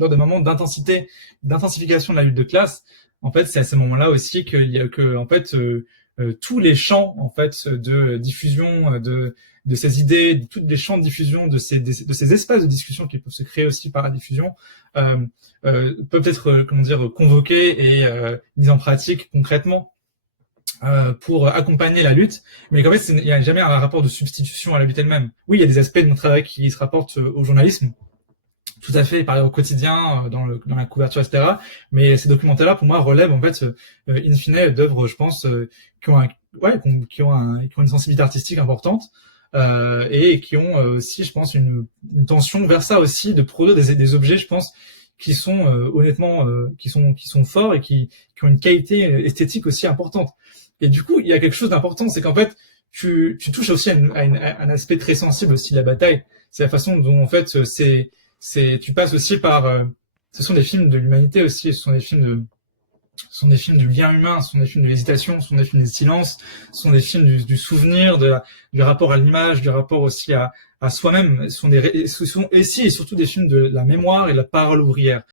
lors des moments d'intensification de la lutte de classe, en fait, c'est à ces moments-là aussi en fait, tous les champs, en fait, de diffusion de ces idées, tous les champs de diffusion de ces espaces de discussion qui peuvent se créer aussi par la diffusion, peuvent être, comment dire, convoqués et mis en pratique concrètement pour accompagner la lutte, mais qu'en fait, il n'y a jamais un rapport de substitution à la lutte elle-même. Oui, il y a des aspects de mon travail qui se rapportent au journalisme, tout à fait, par au quotidien, dans la couverture, etc. Mais ces documentaires-là, pour moi, relèvent en fait, in fine, d'œuvres, je pense, qui ont une sensibilité artistique importante, et qui ont aussi, je pense, une tension vers ça aussi, de produire des objets, je pense, qui sont honnêtement, qui sont forts et qui ont une qualité esthétique aussi importante. Et du coup, il y a quelque chose d'important, c'est qu'en fait, tu touches aussi à un aspect très sensible aussi de la bataille. C'est la façon dont, en fait, tu passes aussi par, ce sont des films de l'humanité aussi, ce sont des films du lien humain, ce sont des films de l'hésitation, ce sont des films du silence, ce sont des films du souvenir, du rapport à l'image, du rapport aussi à soi-même. Ce sont et surtout des films de la mémoire et de la parole ouvrière.